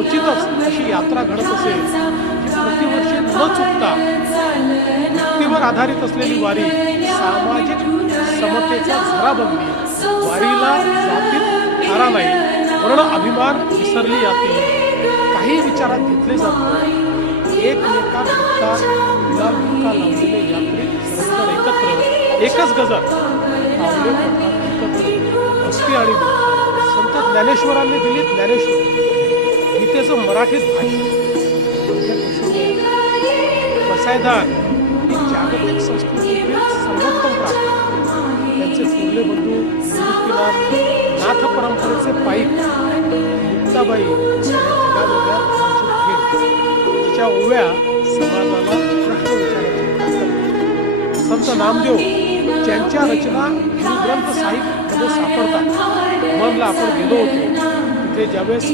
क्वचितच अशी यात्रा घडत असेल जी प्रतिवर्षी न चुकता भक्तीवर आधारित असलेली वारी सामाजिक समतेचा झरा बनली. वारीला जातीत थारा नाही, वर्ण अभिमान विसरली जाते, काही विचारात घेतले जाते. एकमेका भेटतात, गुलाल बुक्का लावलेले यात्री सर्वजण एकत्र एकच गजर पावले पडतात एकत्र. भक्ती आणि भक्ती संत ज्ञानेश्वरांनी दिली ज्ञानेश्वरी, गीतेचं मराठीत भाषण. बसायदार ही जागतिक संस्कृतीतील सर्वोत्तम प्राप्त. त्यांचे थोरले बंधू निवृत्तीनाथ नाथ परंपरेचे पाईक मुक्ताबाई जगावेगळ्या जिच्या ओव्या समाजाला प्रश्न विचारायचे. संत नामदेव ज्यांच्या रचना गुरुग्रंथ साहिब मध्ये सापडतात. मनला आपण गेलो होतो तिथे ज्यावेळेस